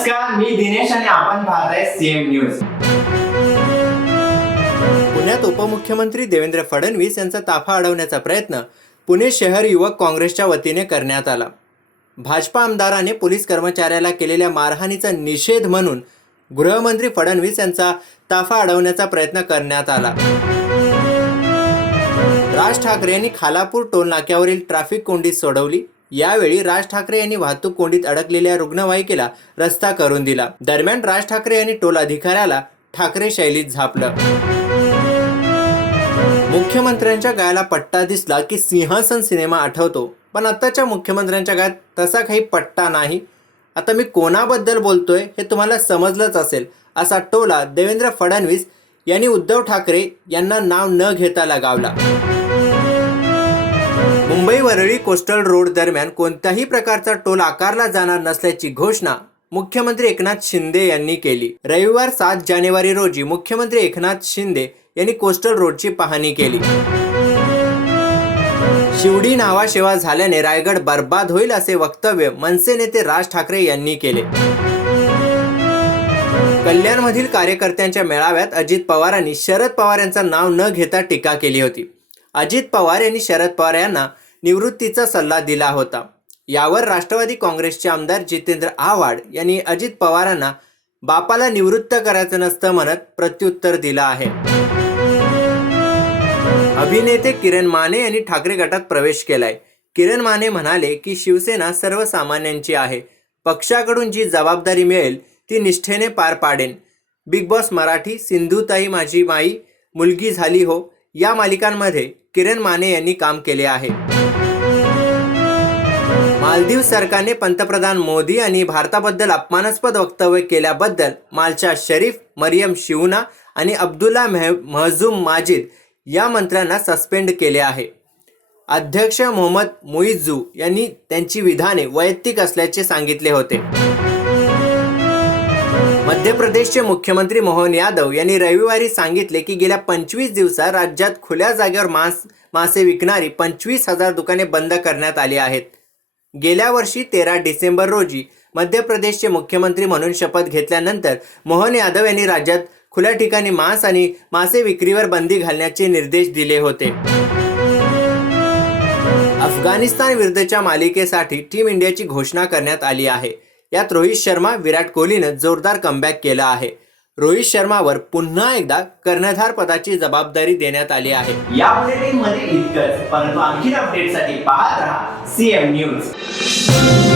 नमस्कार, मी दिनेश आणि आपण पाहताय सीएम न्यूज. पुण्यात उपमुख्यमंत्री देवेंद्र फडणवीस यांचा ताफा अडवण्याचा प्रयत्न पुणे शहर युवक काँग्रेसच्या वतीने करण्यात आला. भाजपा आमदाराने पोलीस कर्मचाऱ्याला केलेल्या मारहाणीचा निषेध म्हणून गृहमंत्री फडणवीस यांचा ताफा अडवण्याचा प्रयत्न करण्यात आला. राज ठाकरे यांनी खालापूर टोल नाक्यावरील ट्रॅफिक कोंडी सोडवली. यावेळी राज ठाकरे यांनी वाहतूक कोंडीत अडकलेल्या रुग्णवाहिकेला रस्ता करून दिला. दरम्यान राज ठाकरे यांनी टोल अधिकाऱ्याला ठाकरे शैलीत झापलं. मुख्यमंत्र्यांच्या गायला पट्टा दिसला की सिंहासन सिनेमा आठवतो, पण आताच्या मुख्यमंत्र्यांच्या गायत तसा काही पट्टा नाही. आता मी कोणाबद्दल बोलतोय हे तुम्हाला समजलंच असेल, असा टोला देवेंद्र फडणवीस यांनी उद्धव ठाकरे यांना नाव न घेता लगावला. मुंबई वरळी कोस्टल रोड दरम्यान कोणत्याही प्रकारचा टोल आकारला जाणार नसल्याची घोषणा मुख्यमंत्री एकनाथ शिंदे यांनी केली. रविवार 7 जानेवारी रोजी मुख्यमंत्री एकनाथ शिंदे यांनी कोस्टल रोडची पाहणी केली. शिवडी नावाशेवा झाल्याने रायगड बर्बाद होईल असे वक्तव्य मनसे नेते राज ठाकरे यांनी केले. कल्याणमधील कार्यकर्त्यांच्या मेळाव्यात अजित पवारांनी शरद पवार यांचं नाव न घेता टीका केली होती. अजित पवार यांनी शरद पवार यांना निवृत्तीचा सल्ला दिला होता. यावर राष्ट्रवादी काँग्रेसचे आमदार जितेंद्र आव्हाड यांनी अजित पवारांना बापाला निवृत्त करायचं नसतं म्हणत प्रत्युत्तर दिलं आहे. अभिनेते किरण माने यांनी ठाकरे गटात प्रवेश केलाय. किरण माने म्हणाले की शिवसेना सर्वसामान्यांची आहे. पक्षाकडून जी जबाबदारी मिळेल ती निष्ठेने पार पाडेन. बिग बॉस मराठी, सिंधुताई माझी माई, मुलगी झाली हो या मालिकांमध्ये किरण माने यांनी काम केले आहे. मालदीव सरकारने पंतप्रधान मोदी आणि भारताबद्दल अपमानास्पद वक्तव्य केल्याबद्दल मालशा शरीफ, मरियम शिवना आणि अब्दुल्ला महजूम माजिद या मंत्र्यांना सस्पेंड केले आहे. अध्यक्ष मोहम्मद मुइझू यांनी त्यांची विधाने वैयक्तिक असल्याचे सांगितले होते. मध्य प्रदेशचे मुख्यमंत्री मोहन यादव यांनी रविवारी सांगितले की गेल्या 25 दिवसात राज्यात खुल्या जागेवर मासे विकणारी 25,000 दुकाने बंद करण्यात आली आहेत. गेल्या वर्षी 13 डिसेंबर रोजी मध्य प्रदेशचे मुख्यमंत्री म्हणून शपथ घेतल्यानंतर मोहन यादव यांनी राज्यात खुल्या ठिकाणी मांस आणि मासे विक्रीवर बंदी घालण्याचे निर्देश दिले होते. अफगाणिस्तान विरुद्धच्या मालिकेसाठी टीम इंडियाची घोषणा करण्यात आली आहे. यात रोहित शर्मा, विराट कोहलीनं जोरदार कमबॅक केला आहे. रोहित शर्मावर पुन्हा एकदा कर्णधार पदाची जबाबदारी देण्यात आली आहे. या बुलेटिनमध्ये इतकंच, परंतु आणखी अपडेटसाठी पाहत राहा सीएम न्यूज.